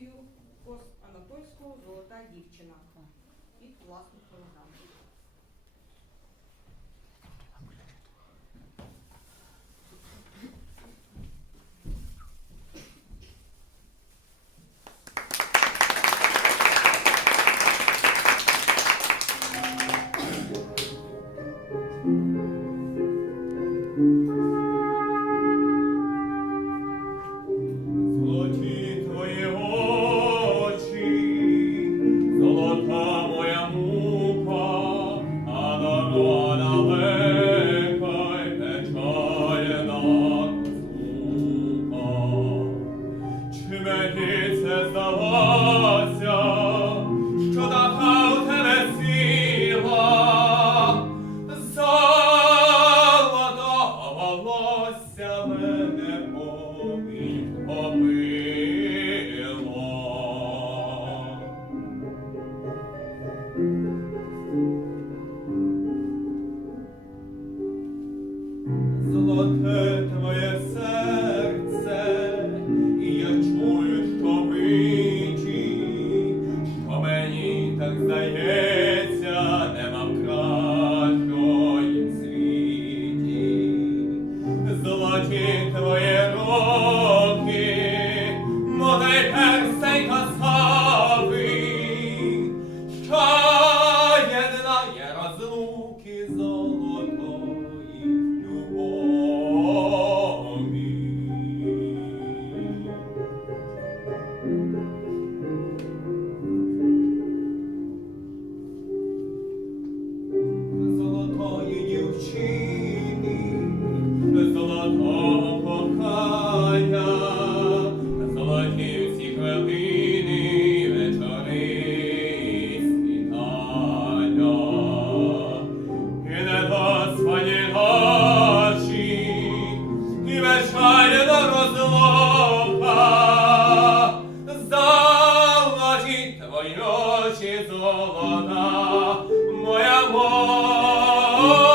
експозицію Кос Анатольського Золота дівчина і власну програму. вешає до розлока, заложі твої очі золота, моя мова.